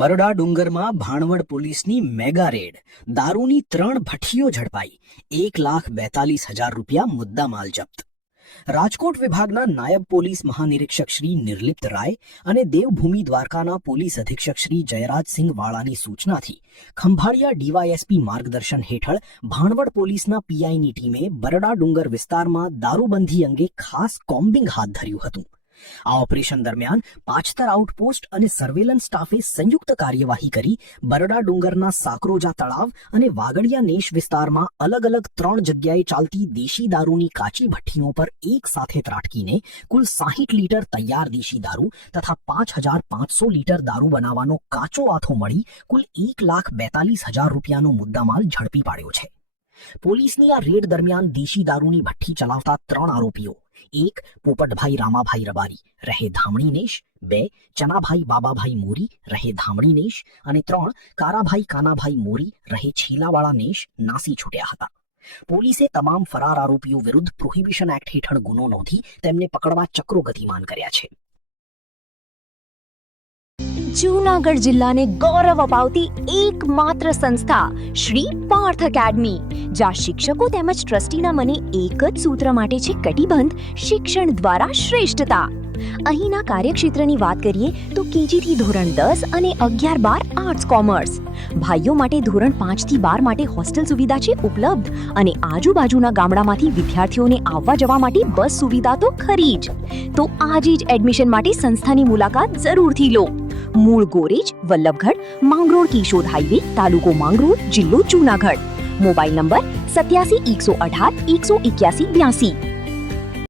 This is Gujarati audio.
બરડા ડુંગરમાં ભાણવડ પોલીસની મેગા રેડ, દારૂની 3 ભઠ્ઠીઓ ઝડપાઈ, 1,42,000 રૂપિયા મુદ્દામાલ જપ્ત. રાજકોટ વિભાગના નાયબ પોલીસ મહાનિરીક્ષક શ્રી નિર્લિપ્ત રાય અને દેવભૂમિ દ્વારકાના પોલીસ અધિક્ષક શ્રી જયરાજસિંહ વાળાની સૂચનાથી ખંભાળિયા ડીવાયએસપી માર્ગદર્શન હેઠળ ભાણવડ પોલીસના પીઆઈની ટીમે બરડા ડુંગર વિસ્તારમાં દારૂબંધી અંગે ખાસ કોમ્બિંગ હાથ ધર્યું હતું. આ ઓપરેશન દરમિયાન પાછતર આઉટપોસ્ટ અને સર્વેલન્સ સ્ટાફે સંયુક્ત કાર્યવાહી કરી બરડા ડુંગરના સાકરોજા તળાવ અને વાગડિયા નેશ વિસ્તારમાં અલગ અલગ 3 જગ્યાએ ચાલતી દેશી દારૂની કાચી ભઠ્ઠીઓ પર એક સાથે ત્રાટકીને કુલ 60 લીટર તૈયાર દેશી દારૂ તથા 5,500 લીટર દારૂ બનાવવાનો કાચો આથો મળી કુલ 1,42,000 રૂપિયાનો મુદ્દામાલ ઝડપી પાડ્યો છે. પોલીસની આ રેડ દરમિયાન દેશી દારૂની ભઠ્ઠી ચલાવતા 3 આરોપીઓ, 1 પોપટભાઈ રામાભાઈ રબારી રહે ધામણી નેશ, 2 ચનાભાઈ બાબાભાઈ મોરી રહે ધામણી નેશ અને 3 કારાભાઈ કાનાભાઈ મોરી રહે છેલાવાળા નેશ નાસી છૂટ્યા હતા. પોલીસે તમામ ફરાર આરોપીઓ વિરુદ્ધ પ્રોહિબિશન એક્ટ હેઠળ ગુનો નોંધી તેમને પકડવા ચક્રો ગતિમાન કર્યા છે. જૂનાગઢ જિલ્લાને ગૌરવ અપાવતી એકમાત્ર સંસ્થા શ્રી પાર્થ એકેડમી, જ્યાં શિક્ષકો તેમજ ટ્રસ્ટીના મને એક જ સૂત્ર માટે છે કટિબંધ: શિક્ષણ દ્વારા શ્રેષ્ઠતા. અહીંના કાર્યક્ષેત્રની વાત કરીએ તો કેજી થી ધોરણ 10 અને 11-12 આર્ટ્સ કોમર્સ. ભાઈઓ માટે ધોરણ 5 થી 12 માટે હોસ્ટેલ સુવિધા છે ઉપલબ્ધ અને આજુબાજુના ગામડામાંથી વિદ્યાર્થીઓને આવવા જવા માટે બસ સુવિધા તો ખરી જ. તો આજે જ એડમિશન માટે સંસ્થાની મુલાકાત જરૂરથી લો. મૂળ ગોરેજ, વલ્લભગઢ, માંગરોળ કિશોદ હાઈવે, તાલુકો માંગરોળ, જિલ્લો જૂનાગઢ. Mobile number 87 118 181 82.